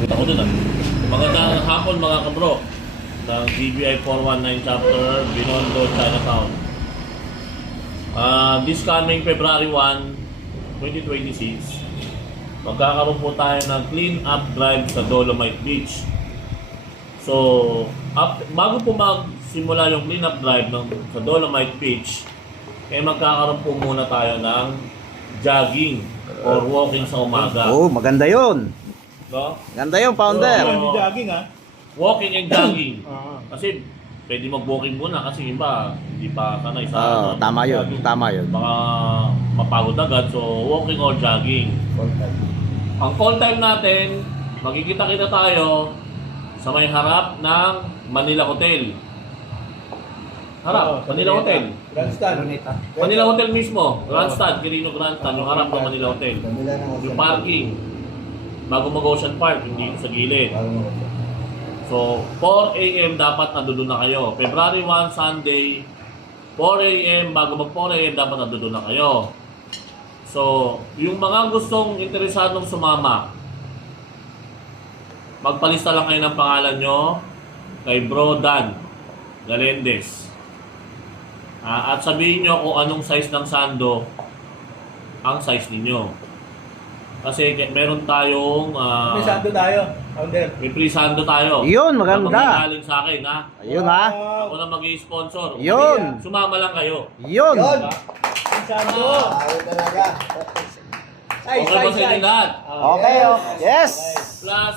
Kita ko dun ah. Magandang hapon mga kabro ng GBI 419 chapter Binondo, Chinatown. This coming February 1, 2026, magkakaroon po tayo ng clean up drive sa Dolomite Beach. So, bago po magsimula yung clean up drive sa Dolomite Beach, magkakaroon po muna tayo ng jogging or walking sa umaga. Oh, maganda yun. No? Ganda yun, founder. Oo. Jogging ha? Walking and jogging. Kasi pwede mag-walking muna kasi iba hindi pa sanay sa Tama yun, tama yun. baka mapagod agad. So walking or jogging. Ang call time natin, magkikita-kita tayo sa may harap ng Manila Hotel. Harap, Manila Hotel. Grandstand. Manila Hotel mismo, Grandstand, Quirino Grandstand, yung harap ng Manila Hotel. Yung parking, bago mag-Ocean Park, hindi sa gilid. So, 4 a.m. dapat nandoon na kayo. February 1, Sunday, 4 a.m. Bago mag 4 a.m. dapat nandoon na kayo. So, yung mga gustong interesadong sumama, magpalista lang kayo ng pangalan nyo kay Bro Dan Galendez. At sabihin nyo kung anong size ng sando ang size ninyo. Kasi meron tayong May sando tayo, founder. may free sando tayo. Yun, maganda. Galing sa akin, ha? Ayun ha. Ako na mag-i-sponsor. Yun. Sumama lang kayo. Yun. May sando. Ayun talaga. Size, Okay ba size, sa inyo size. lahat? Okay, oh. Yes. Plus,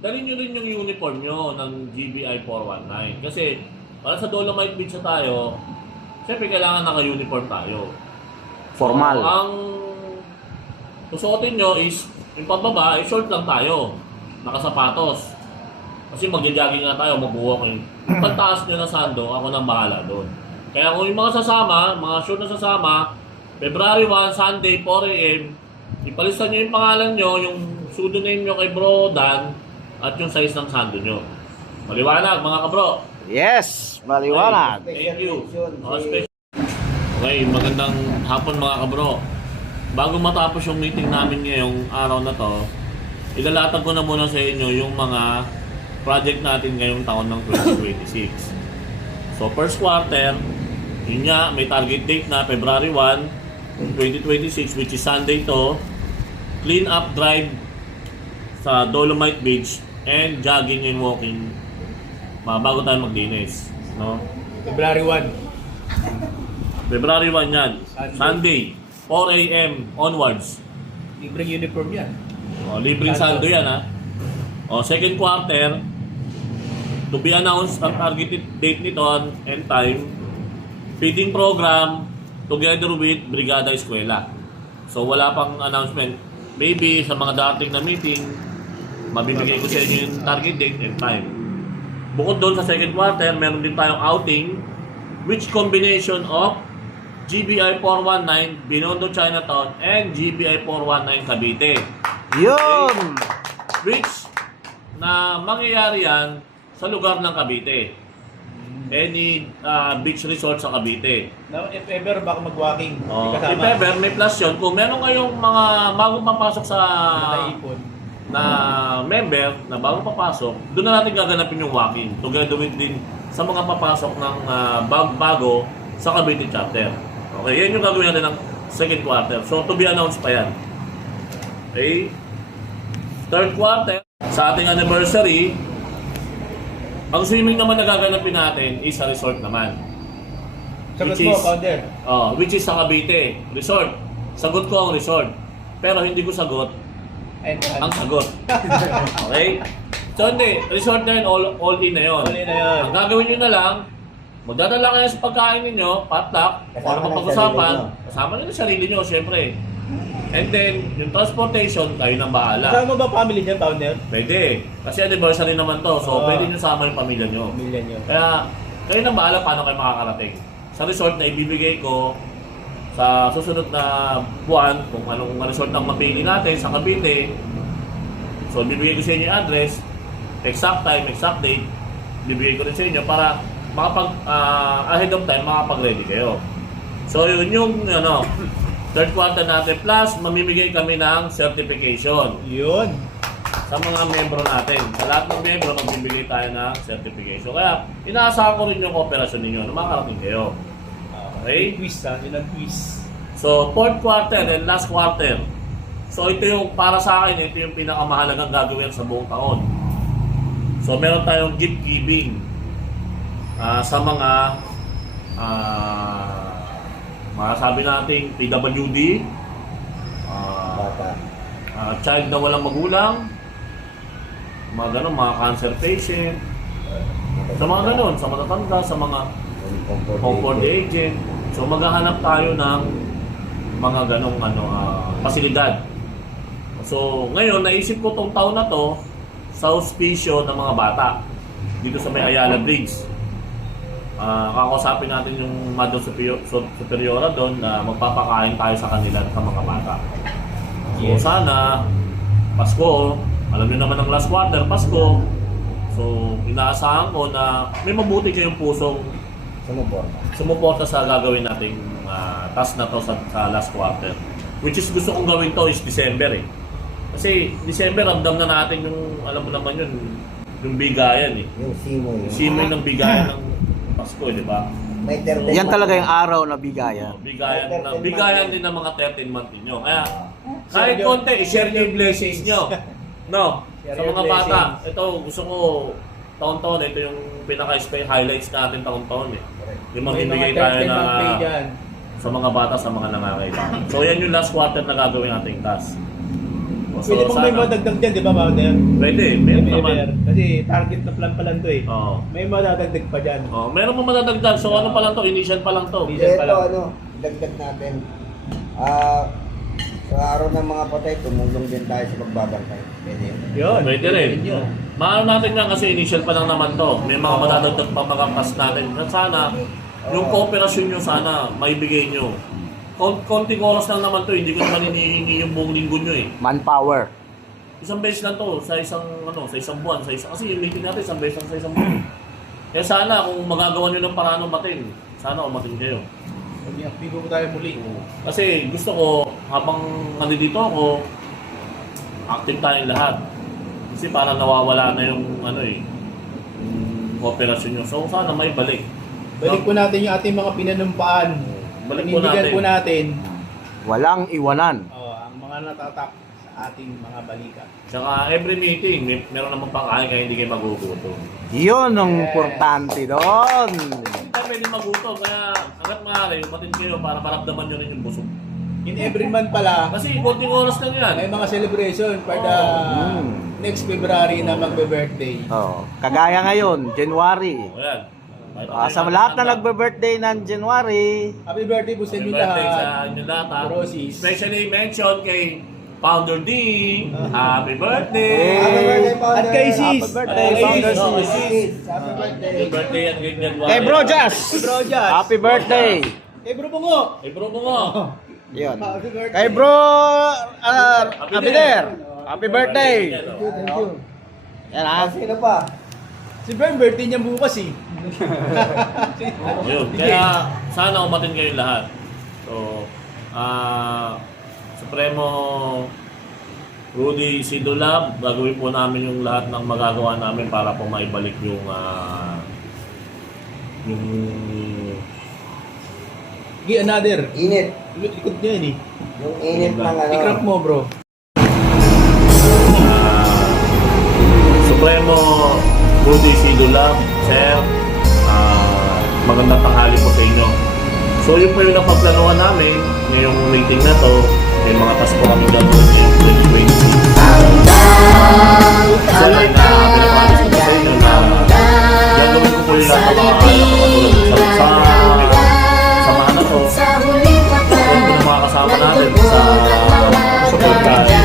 dalhin nyo rin yung uniform nyo ng GBI 419. Kasi, para sa Dolomite Beach na tayo, siyempre kailangan naka-uniform tayo. Formal. Ang susuotin nyo is, yung pababa, short lang tayo. Nakasapatos. Kasi magja-jogging nga tayo, mag-walking. Pagtaas nyo na sando, ako nang bahala doon. Kaya kung yung mga sasama, mga short na sasama, February 1, Sunday, 4 a.m., ipalista nyo yung pangalan nyo, yung pseudonym nyo kay Bro Dan, at yung size ng sando nyo. Maliwanag mga kabro. Yes. Maliwanag. Thank you. Okay, magandang hapon mga kabro. Bago matapos yung meeting namin ngayong araw na to, ilalatag ko na muna sa inyo yung mga project natin ngayong taon ng 2026. So first quarter, yun nga, may target date na February 1, 2026, which is Sunday to. Clean up drive sa Dolomite Beach and jogging and walking bago tayo maglinis. No? February 1. February 1 yan. Sunday, 4 a.m. onwards. Libreng uniform yan. Libreng sando yan ha. Second quarter, to be announced ang targeted date nito and time, feeding program together with Brigada Eskwela. So wala pang announcement. Maybe sa mga dating na meeting, mabibigay ko sa inyo yung target date and time. Bukod doon sa second quarter, meron din tayong outing, which combination of GBI 419 Binondo Chinatown and GBI 419 Cavite. Yun. Which na mangyayari yan sa lugar ng Cavite. Any beach resort sa Cavite. Now, if ever, baka mag-walking. If ever, may plus yun. Kung meron kayong mga bagong papasok sa Naipon. na member na bagong papasok, doon na natin gaganapin yung walking. Together with din sa mga papasok ng bago sa Cavite chapter. Okay, yan yung gagawin natin ng second quarter. So, to be announced pa yan. Okay? Third quarter, sa ating anniversary, ang swimming naman na gaganapin natin is sa resort naman. Sagot mo, founder. Which is sa Cavite Resort. Sagot ko ang resort. Pero hindi ko sagot ang sagot. Okay? So hindi, resort na yun, all in na yun. All in na yun. Ang gagawin nyo na lang, magdadala kayo sa pagkain ninyo, potluck, para mapag-usapan, kasama nyo na sarili nyo, syempre. And then, yung transportation, kayo nang bahala. Kasama ba family niyan, founder? Pwede. Kasi anniversary naman to, so pwede nyo sama yung pamilya nyo. Pamilya niyo. Kaya, kayo nang bahala paano kayo makakarating. Sa resort na ibibigay ko sa susunod na buwan, kung anong resort ang mapili natin sa Cavite. So, ibibigay ko sa inyo yung address, exact time, exact date, ibibigay ko rin sa inyo para ahead of time, makapag-ready kayo. So, yun yung third quarter natin. Plus, mamimigay kami ng certification. Yun. sa mga membro natin. Sa lahat ng membro, magbibigay tayo ng certification. Kaya, inaasahan ko rin yung kooperasyon ninyo na makarating kayo. Okay? Quiz ha, yun ang quiz. So, fourth quarter and last quarter. So, ito yung, para sa akin, ito yung pinakamahalagang gagawin sa buong taon. So, meron tayong gift giving sa mga masasabi nating PWD, child na walang magulang, mga ganun, mga cancer patient, sa mga ganun, sa matatanda, sa mga comfort agent. So maghahanap tayo ng mga ganong pasilidad. So ngayon, naisip ko tong taon na to sa auspicio ng mga bata dito sa may Ayala Bridge. Kakausapin natin yung Madre Superiora doon na magpapakain tayo sa kanila sa mga bata. So sana, Pasko, alam niyo naman ang last quarter, Pasko. So inaasahan ko na may mabuti kayong pusong sumuporta sa gagawin nating task na to sa last quarter. Which is gusto kong gawin to is December eh. Kasi December, ramdam na natin yung, alam mo naman yun, yung bigayan eh. Yung simoy. Yung simoy ng bigayan ng Pasko, di ba? May 13 Yan talaga yung araw na bigayan. Bigayan din ng mga 13 month ninyo. Kaya kahit konti, i-share nyo yung blessings nyo. No? Sa mga bata, ito gusto ko taon-taon, ito yung pinaka-highlights natin taon-taon eh. Yung magbibigay tayo na sa mga bata, sa mga nangangailangan. So yan yung last quarter na gagawin nating task. So, Pwede mong may madagdag dyan, di ba, Mauder? Pwede, meron naman. Kasi target na plan pa lang to eh. Oo. May madadagdag pa dyan. Oh, meron mo madadagdag. So ano pa lang to? Initial pa lang to. Initial. Ito, dagdag natin. Sa araw ng mga patay, tumulong din tayo sa pagbabantay. Pwede yun. Yun. Pwede rin. Yun. Maano natin yan kasi initial pa lang naman to. May mga madadagdag pa mga pass natin. Sana, yung kooperasyon nyo sana, maibigay nyo. Konting oras lang naman to, hindi ko naman hinihingi yung buong linggo nyo eh. Manpower. Isang beses lang to, sa isang buwan, kasi yung meeting natin, isang beses lang sa isang buwan. Kaya sana, kung magagawa nyo ng paraan umatin, sana umatin kayo. Mag-i-active ko tayo muli. Kasi gusto ko, habang nandito ako, active tayong lahat. Kasi parang nawawala na yung yung operasyon nyo. So sana may balik. Balik po natin yung ating mga pinanumpaan. Balik po Panindigan natin. po natin Walang iwanan. ang mga natatak sa ating mga balika. Tsaka every meeting, meron naman pangkain kaya hindi kayo magugutom. Yun ang importante doon. Hindi tayo pwede magutom, kaya hanggat maaari, umatin kayo para maramdaman nyo rin yung busog. In every month pala, Kasi konting oras lang yan. may mga celebration for the next February na magbe-birthday. Oh, kagaya ngayon, January. O yan. Sa lahat na nagbe-birthday ng January, Happy birthday po sa Happy inyo birthday lahat. sa inyo lahat. Ha? Roses. Especially mention kay Founder D. Happy birthday! Happy birthday, Founder. At kay Sis. Happy birthday, At kay Founder Sis. Sis. Sis, happy birthday. Happy birthday at ganyan. kay Bro Jazz, Bro Jazz. happy birthday. Kay Bro Bungo. Eh bro mo nga. Yun. Happy birthday. Kay Bro Abider, happy birthday. Thank you. Yan ha. Sino pa? Si Ben, birthday niya bukas eh. Yun. Kaya sana umatin kayo lahat. So, Supremo Rudy Sidolab, gagawin po namin yung lahat ng magagawa namin para po maibalik yung Another. Init. Likod niya yun eh. Yung init ng I-crop mo bro. Supremo Rudy Sidolab, Sir, magandang tanghali po sa inyo. So yun po yung napagplanuhan namin ngayong meeting na to. May mga task po kami gagawin ngayong 2020. So yun na pinapalis ko sa inyo na gagawin ko po yung lahat ng mga nakapatulog sa samahan na to. Kung yung mga kasama natin sa support tayo,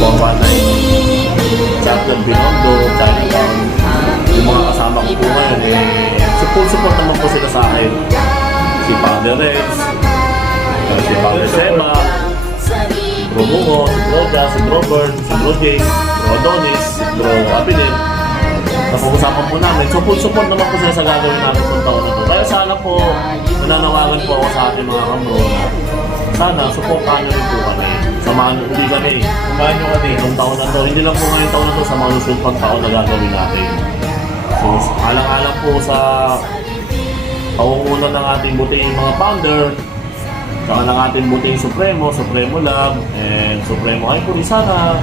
Bomba na Chaplain Binondo, Chinatown, yung mga kasama ko po ngayon support naman po sila sa akin. Si Founder Rex, si Founder Sema, Bro Bungo, si Bro Jazz, si Bro Bird, si Bro Jay, Bro Adonis, si Bro Abilin. Napag-usapan po namin. Support naman po sila sa gagawin namin kung taon na to. Kaya sana po, mananawagan po ako sa ating mga kamro na sana supportahan nyo rin po kami sa samahan uli kami. Kumahan nyo kami. Itong taon na to, hindi lang po ngayong taon na to, sa mga susunod pang taon na gagawin natin. So, alang-alang po sa pangunguna ng ating buting mga founder, saka ng ating buting Supremo Lab, and Supremo Ivory, sana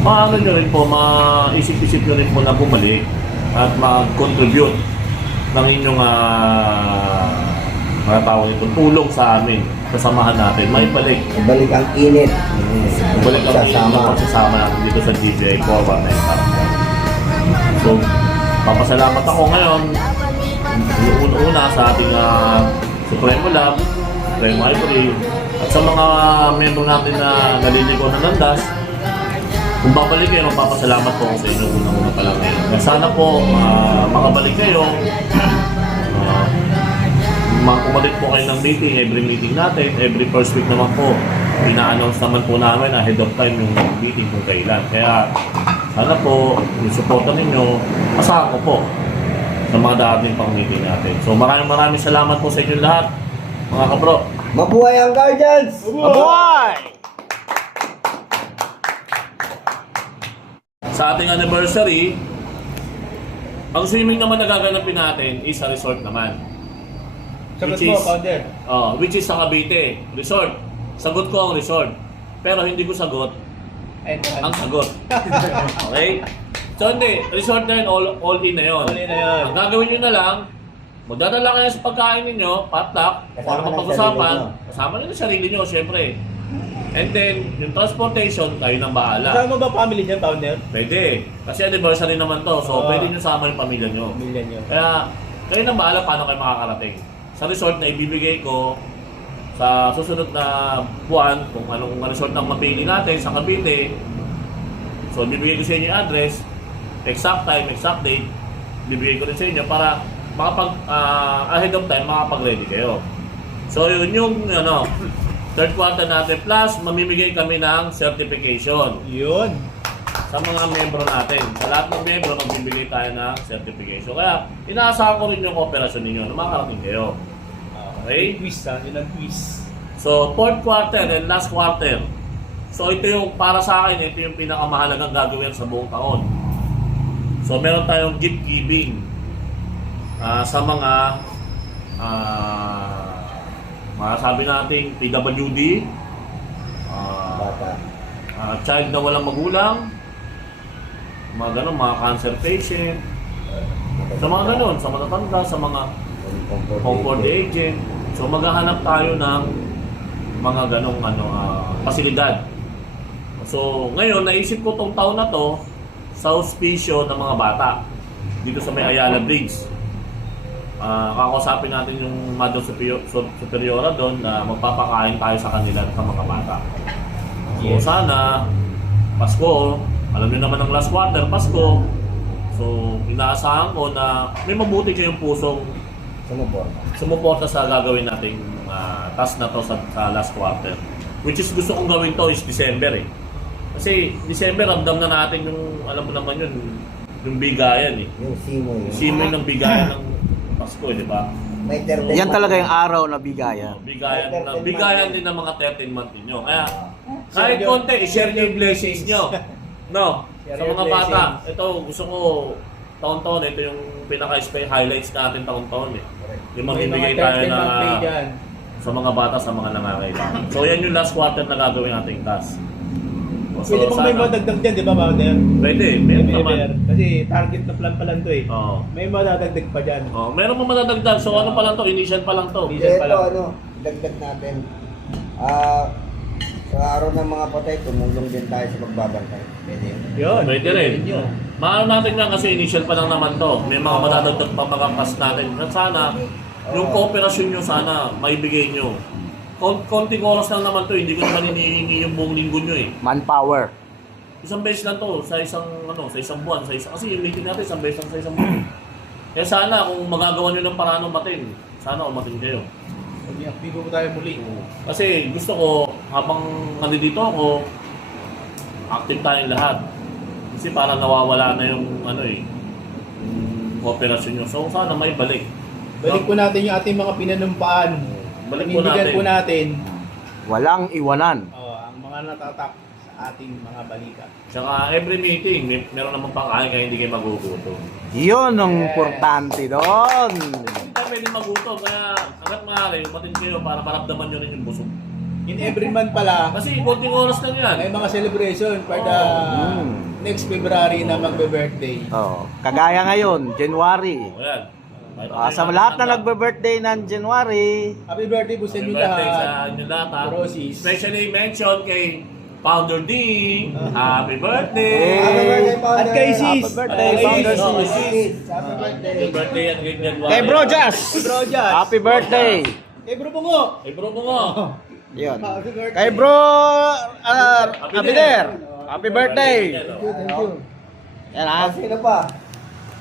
maano nyo rin po, maisip-isip nyo rin po na bumalik at mag-contribute ng inyong mga tao nito, tulong sa amin, kasamahan natin, may balik. Balik ang init. Balik ang Sasama. pagsasama natin dito sa GBI Forward na yung target. So, papasalamat ako ngayon, una sa ating Supremo Lab, Supremo Ivory, at sa mga membro natin na naliligaw na landas. Kung babalik kayo, magpapasalamat po ako sa inyo unang-una pa lang ngayon. Kaya sana po makabalik kayo, umalik po kayo ng meeting, every meeting natin, every first week naman po, ina-announce naman po namin ahead of time yung meeting kung kailan. Kaya sana po, yung supportan ninyo, asahan ko po sa mga dating pang meeting natin. So maraming salamat po sa inyo lahat, mga kabro. Mabuhay ang Guardians! Mabuhay! Sa ating anniversary, ang swimming naman na gaganapin natin is sa resort naman. Sagot Which mo, is- founder. Which is sa Cavite, resort. Sagot ko ang resort. Pero hindi ko sagot ang sagot. Okay? So hindi, resort na yun, all in na yun. All in na yun. Ang gagawin nyo na lang, magdadala kayo sa pagkain ninyo, potluck, Kasama para ng mapag-usapan, sarili nyo. kasama nyo na sarili nyo, syempre. And then, yung transportation, kayo nang bahala. Kasama ba family dyan, founder? Pwede. Kasi anniversary naman to, so Oo. pwede nyo sama yung pamilya nyo. Pamilya nyo. Kaya, kayo nang bahala paano kayo makakarating. Sa resort na ibibigay ko sa susunod na buwan, kung anong resort ang mapili natin sa Cavite, so bibigay ko sa inyo yung address, exact time, exact date, bibigay ko rin sa inyo para ahead of time, makapag-ready kayo. So yun yung third quarter natin, plus mamimigay kami ng certification Yun. sa mga membro natin. Sa lahat ng membro, magbibigay tayo ng certification. Kaya, inaasahan ko rin yung kooperasyon ninyo na makarating kayo. Okay? Quiz ha, yun ang quiz. So, fourth quarter and last quarter. So, ito yung, para sa akin, ito yung pinakamahalagang gagawin sa buong taon. So, meron tayong gift giving sa mga sabi nating PWD, Bata. child na walang magulang, mga ganun, mga cancer patient, sa mga ganun, sa matatanda, sa mga comfort agent. So maghahanap tayo ng mga ganong pasilidad. So ngayon, naisip ko tong taon na to sa auspicio ng mga bata dito sa may Ayala Bridge. Kakausapin natin yung Mother Superiora doon na magpapakain tayo sa kanila sa mga bata. So sana, Pasko, alam niyo naman ang last quarter, Pasko. So inaasahan ko na may mabuti kayong pusong sumuporta sa gagawin nating task na to sa last quarter. Which is gusto kong gawin to is December eh. Kasi December, ramdam na natin yung, alam mo naman yun, yung bigayan eh. Yung simoy. Simoy ng bigayan ng Pasko eh, di ba? May 13 Yan talaga yung araw na bigayan. Bigayan din ng mga 13 month ninyo. Kaya kahit konti, i-share nyo yung blessings nyo. No? Share Sa your mga bata, blessings. ito gusto ko taon-taon, ito yung pinaka-highlights natin taon-taon eh. Yung magbibigay tayo na sa mga bata, sa mga nangangailangan. So yan yung last quarter na gagawin nating task. So, Pwede pong may madagdag dyan, di ba, founder? Pwede, meron naman. Kasi target na plan pa lang to eh. Oo. May madadagdag pa dyan. Meron mo madadagdag. So ano pa lang to? Initial pa lang to. Ito, dagdag natin. Sa araw ng mga patay, tumulong din tayo sa pagbabantay. Pwede yun. Yun. Pwede rin. Yun. Maano natin lang kasi initial pa lang naman to. May mga madadagdag pa mga kas natin. Sana, yung kooperasyon nyo sana, maibigay nyo. Konting oras lang naman to, hindi ko naman hinihingi yung buong linggo nyo eh. Manpower. Isang beses lang to, sa isang buwan, kasi yung meeting natin, isang beses lang sa isang buwan. Kaya sana, kung magagawa nyo ng paraan umating, sana umating kayo. Mag-active po tayo muli. Kasi gusto ko, habang nandito ako, active tayong lahat. Kasi parang nawawala na yung yung kooperasyon nyo. So sana may balik. Balik po natin yung ating mga pinanumpaan. Balik po Panindigan natin. po natin. Walang iwanan. Ang mga tatak sa ating mga balikat. Tsaka every meeting, meron naman pangkain kaya hindi kayo magugutom. Yun ang importante doon. Hindi tayo pwede magutom, kaya hanggat maaari, umatin kayo para maramdaman nyo rin yung busog. In every month pala, Kasi konting oras lang yan. may mga celebration for the next February na magbe-birthday. Oh, kagaya ngayon, January. O yan. Sa lahat na nagbe-birthday ng January, Happy birthday po sa Happy inyo birthday sa lahat. inyo lahat, ha? Rosis. Especially mention kay Founder D. Happy birthday! Happy birthday, Founder. At kay Sis. Happy birthday, At kay Founder Sis. Sis. Happy Happy birthday. birthday at kay January. kay Bro Jazz, Kay Bro Jazz. happy birthday. Kay Bro Bungo. Kay Bro Bungo. Yun. Happy birthday. Kay Bro Abider, happy birthday. Thank you. Yan ha. Sino pa?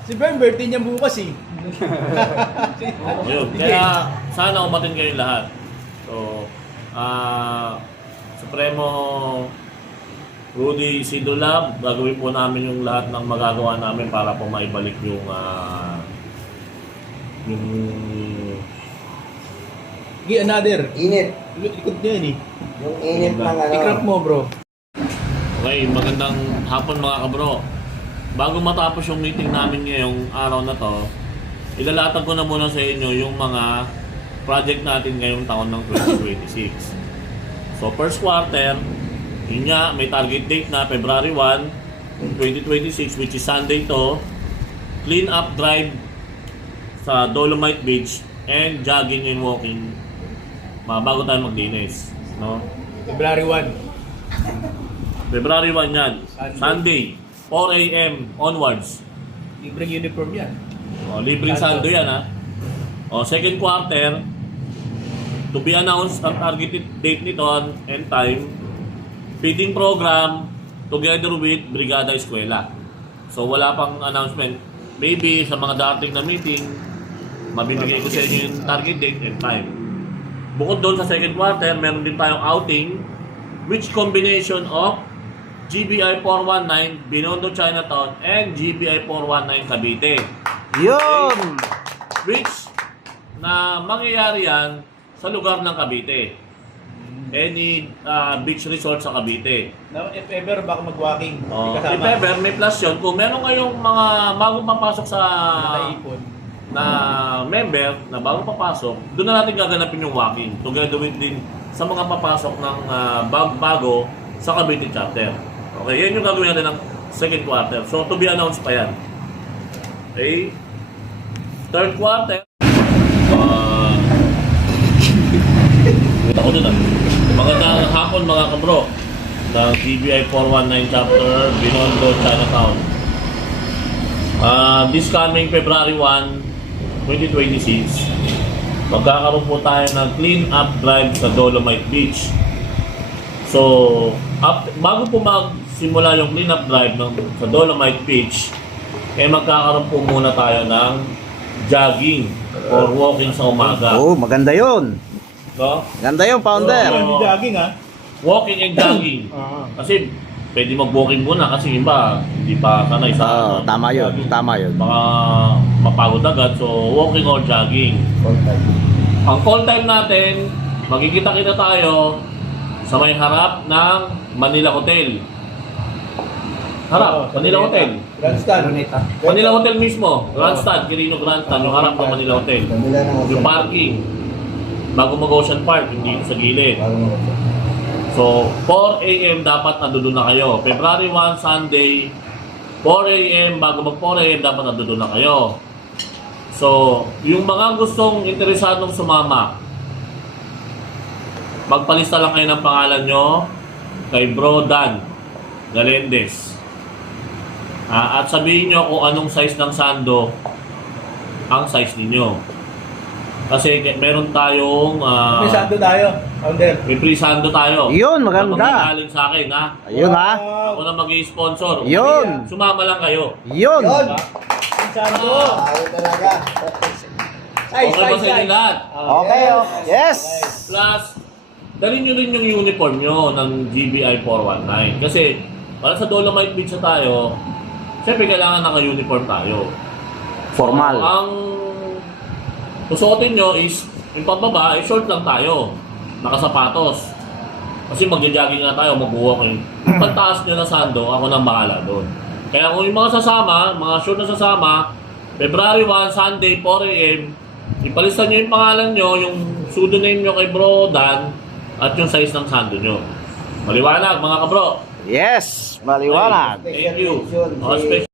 Si Bern, birthday niya bukas eh. Yun. Kaya sana umatin kayo lahat. So, Supremo Rudy Sidolab, gagawin po namin yung lahat ng magagawa namin para po maibalik yung Another. Init. Likod niya yun eh. Yung init ng ano. I-crop mo bro. Okay, magandang hapon mga kabro. Bago matapos yung meeting namin ngayong araw na to, ilalatag ko na muna sa inyo yung mga project natin ngayong taon ng 2026. So first quarter, yun nga, may target date na February 1, 2026, which is Sunday to. Clean up drive sa Dolomite Beach and jogging and walking bago tayo maglinis, no? February 1. February 1 yan. Sunday, 4 a.m. onwards. Libreng uniform yan. O, libreng saldo yan, ha. O, second quarter, to be announced ang targeted date nito and time, feeding program together with Brigada Eskwela. So, wala pang announcement. Maybe sa mga dating na meeting, mabibigay ko sa inyo yung target date and time. Bukod doon sa second quarter, meron din tayong outing, which combination of GBI 419 Binondo Chinatown and GBI 419 Cavite. Yun. Which na mangyayari yan sa lugar ng Cavite. Any beach resort sa Cavite. Now, if ever, baka mag-walking. Oh, May if kasama. ever, may plus yun. Kung meron kayong mga bagong papasok sa Naipon. na member na bagong papasok, doon na natin gaganapin yung walking. Together with din sa mga papasok ng bago sa Cavite chapter. Okay, yan yung gagawin natin ng second quarter. So, to be announced pa yan. Okay? Third quarter, ako dun magandang hapon mga kabro ng GBI 419 chapter Binondo, Chinatown. This coming February 1, 2026, magkakaroon po tayo ng clean up drive sa Dolomite Beach. So, bago po magsimula yung clean up drive sa Dolomite Beach, magkakaroon po muna tayo ng jogging or walking sa umaga. Oh, maganda yun. So, Ganda yun, Founder. May jogging ha. walking and jogging. Kasi pwede mag-walking muna kasi iba hindi pa sanay sa Tama yun, tama yun. baka mapagod agad. So, walking or jogging. Ang call time natin, magkikita-kita tayo sa may harap ng Manila Hotel. Harap, Manila Hotel. Grandstand. Manila Hotel mismo, Grandstand, Quirino Grandstand, yung harap ng Manila Hotel. Kabila ng Yung parking, bago mag-Ocean Park, hindi sa gilid. So, 4 a.m. dapat nandoon na kayo. February 1, Sunday, 4 a.m. bago mag 4 a.m. dapat nandoon na kayo. So, yung mga gustong interesadong sumama, magpalista lang kayo ng pangalan nyo kay Bro Dan Galendez. At sabihin nyo kung anong size ng sando ang size ninyo. Kasi meron tayong May sando tayo. Founder. may free sando tayo. Yun, maganda. Magagaling sa akin, ha? Ayun ha. Ako na mag-i-sponsor. Yun. Sumama lang kayo. Yun. Yun. Ang sando. Ayaw talaga. Size, Okay ba size, sa inyo size. lahat? Okay, oh. Yes. Plus, dali nyo rin yung uniform nyo ng GBI 419. Kasi, para sa Dolomite Beach na tayo, siyempre kailangan naka-uniform tayo. Formal. Ang susuotin nyo is, yung pambaba, short lang tayo. Nakasapatos. Kasi magja-jogging nga tayo, mag-walking. Pagtaas nyo na sando, ako nang bahala doon. Kaya kung yung mga sasama, mga sure na sasama, February 1, Sunday, 4 a.m., ipalista nyo yung pangalan nyo, yung pseudonym nyo kay Bro Dan, at yung size ng sando nyo. Maliwanag mga kabro. Yes, maliwanag. Thank you. Special mention Oh, si- special